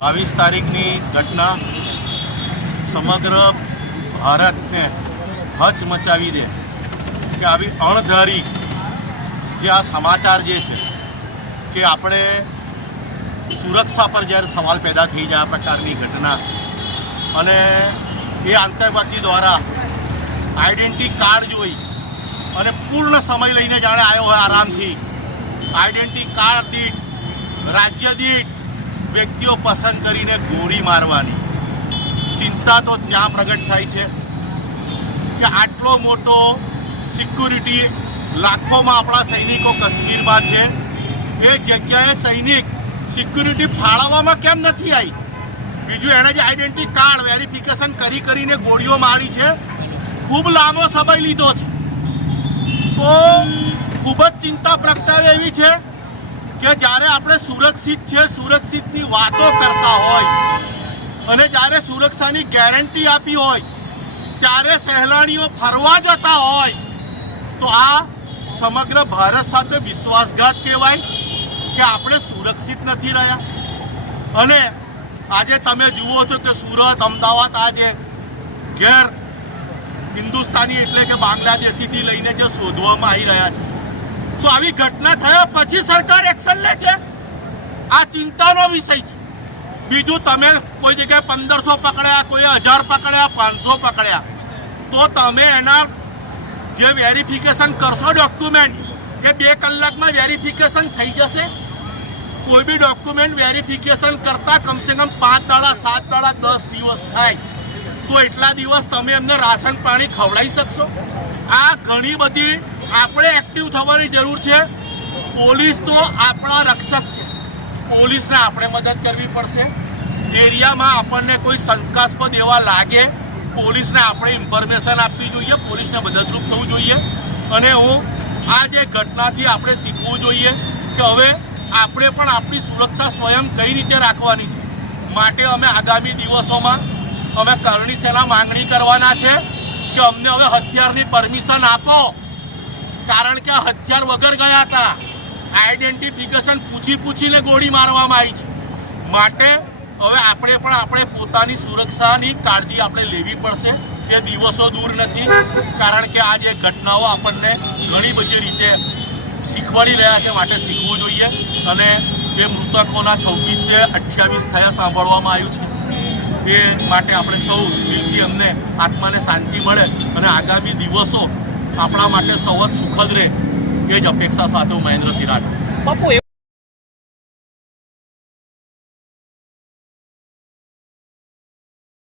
22 તારીખની ઘટના સમગ્ર ભારતને હચમચાવી દે કે આવી અણધારી જે આ સમાચાર જે છે કે આપણે સુરક્ષા પર જ્યારે સવાલ પેદા થઈ જાય આ પ્રકારની ઘટના અને એ આતંકવાદી દ્વારા આઈડેન્ટિટી કાર્ડ જોઈ અને પૂર્ણ સમય લઈને જાણે આવ્યો હોય આરામથી આઈડેન્ટિટી કાર્ડ દીઠ રાજ્ય દીઠ વ્યક્તિઓ પસંદ કરીને ગોળી મારવાની ચિંતા તો ત્યાં પ્રગટ થાય છે કે આટલો મોટો સિક્યુરિટી લાખોમાં આપણા સૈનિકો કાશ્મીરમાં છે એ જગ્યાએ સૈનિક સિક્યુરિટી ફાળવવામાં કેમ નથી આવી? બીજું એણે જે આઈડેન્ટિટી કાર્ડ વેરિફિકેશન કરીને ગોળીઓ મારી છે, ખૂબ લાંબો સમય લીધો છે. તો ખૂબ જ ચિંતા પ્રગટાવે એવી છે કે જ્યારે આપણે સુરક્ષિત છે સુરક્ષિતની વાતો કરતા હોય અને જ્યારે સુરક્ષાની ગેરંટી આપી હોય ત્યારે સહેલાણીઓ ફરવા જતા હોય તો આ સમગ્ર ભારત સાથે વિશ્વાસઘાત કહેવાય કે આપણે સુરક્ષિત નથી રહ્યા. અને આજે તમે જુઓ છો કે સુરત અમદાવાદ આજે ગેર હિન્દુસ્તાની એટલે કે બાંગ્લાદેશીથી લઈને જે શોધવામાં આવી રહ્યા છે, તો આવી ઘટના થયા પછી સરકાર એક્શન લે છે. આ ચિંતાનો વિષય છે. બીજું તમે કોઈ જગ્યાએ 1500 પકડ્યા, કોઈ 1000 પકડ્યા, 500 પકડ્યા, તો તમે એના જે વેરિફિકેશન કરશો ડોક્યુમેન્ટ એ 2 કલાકમાં વેરિફિકેશન થઈ જશે? કોઈ બી ડોક્યુમેન્ટ વેરિફિકેશન કરતાં કમસે કમ 5 દાડા 7 દાડા 10 દિવસ થાય તો એટલા દિવસ તમે એમને રાશન પાણી ખવડાવી શકશો? આ ઘણી બધી આપણે એક્ટિવ થવાની જરૂર છે. પોલીસ તો આપણા રક્ષક છે, પોલીસને આપણે મદદ કરવી પડશે. એરિયામાં આપણને કોઈ શંકાસ્પદ એવા લાગે પોલીસને આપણે ઇન્ફોર્મેશન આપવી જોઈએ, પોલીસને મદદરૂપ થવું જોઈએ. અને આ જે ઘટનાથી આપણે શીખવું જોઈએ કે હવે આપણે પણ આપણી સુરક્ષા સ્વયં કઈ રીતે રાખવાની છે. માટે અમે આગામી દિવસોમાં અમે કરણી સેના માંગણી કરવાના છે કે અમને હવે હથિયારની પરમિશન આપો, કારણ કે આ હથિયાર વગર ગયા હતા. આઈડેન્ટિફિકેશન પૂછીને ગોળી મારવામાં આવી છે. માટે હવે આપણે પોતાની સુરક્ષાની કાળજી આપણે લેવી પડશે. એ દિવસો દૂર નથી, કારણ કે આ જે ઘટનાઓ આપણને ઘણી બધી રીતે શીખવાડી રહ્યા છે. માટે શીખવું જોઈએ. અને એ મૃતકોના 2628 થયા સાંભળવામાં આવ્યું છે. એ માટે આપણે સૌ દિલથી અમને આત્માને શાંતિ મળે અને આગામી દિવસો આપણા માટે સૌ સુખદ રહે એ જ અપેક્ષા સાથે હું મહેન્દ્રસિંહ રાઠોડ.